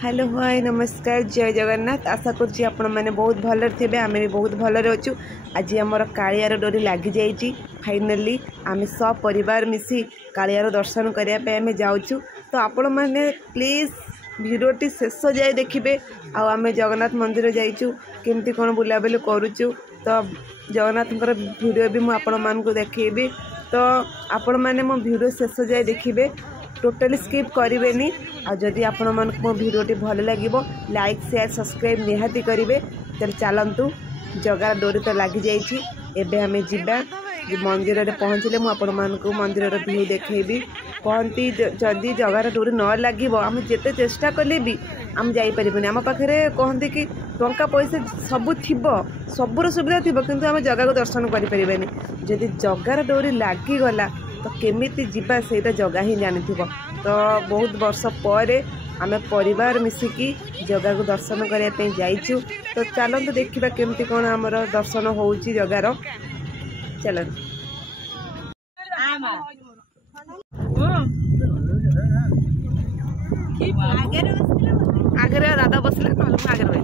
Hello hi नमस्कार जय जगन्नाथ। आशा करुँची आपण मैंने बहुत भल थे। आम भी बहुत भलरे अच्छु। आज आमर कालियार डोरी लगी जाइए। फाइनाली आम सब परिवार मिसी कालियार दर्शन करने जाऊँ। तो आपण मैंने प्लीज भिडियोटी शेष जाए देखिए। आम जगन्नाथ मंदिर जाइचु केमती कौन बुलाबुली करुचु। तो जगन्नाथ भिडियो भी मुझे देखी। तो आपण मैंने मो भिडियो शेष जाए देखिए। टोटली स्किप करेंगे। आदि आपण मन मो भिडियोटी भल लगे लाइक शेयर सब्सक्राइब निहाती करेंगे। तो चलतु जगार डोरी तो लगी जाइए। आम जा मंदिर में पहुँचले मुझे मंदिर व्यू देखी। कहती जदि जगार डोरी न लगे आम जिते चेष्टा कले भी आम जापरिबनी। आम पाखे कहते कि टंका पैसा सबू थी सबूर सुविधा थी किंतु आम जगह को दर्शन करें। जदि जगार डोरी लगिगला तो केमिति जीवा सेटा जगह ही जानी थी। तो बहुत वर्ष पर आम परिवार मिसिकी जगह को दर्शन करने जाइचु। तो चलते देखा केमती कौन आमर दर्शन हो जगार। चलते आगे दादा बसले आगे बही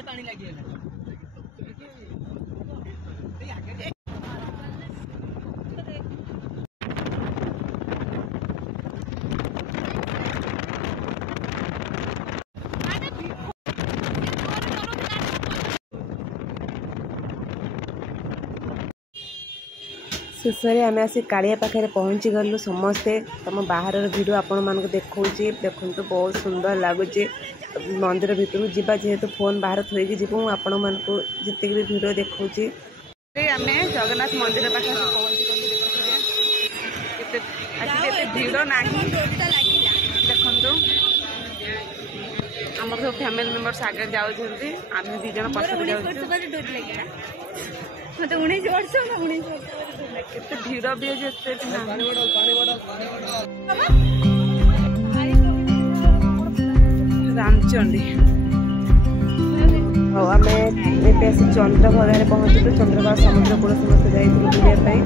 पानी लगी शेष में आम आसी कालिया पाखे पहुँची गलु समस्ते। तुम बाहर भिडियो आपण मानक देखा देखु बहुत सुंदर लगुच। मंदिर भितर जीवा जेहेतु फोन बाहर थोड़ी जीवु आपण मानक जितक भी भिडियो देखा। आम जगन्नाथ मंदिर पाखे पहुँची गलु भिड़ ना देखु आम सब फैमिली मेम्बर्स आगे जाऊँ आम दी जन पछे मत 19 वर्ष केते भिड़ भी रामचंडी। हाँ आम चंद्रभागा पहुँचलु। चंद्रभागा समुद्र कूल समस्त जाइए बुलाई।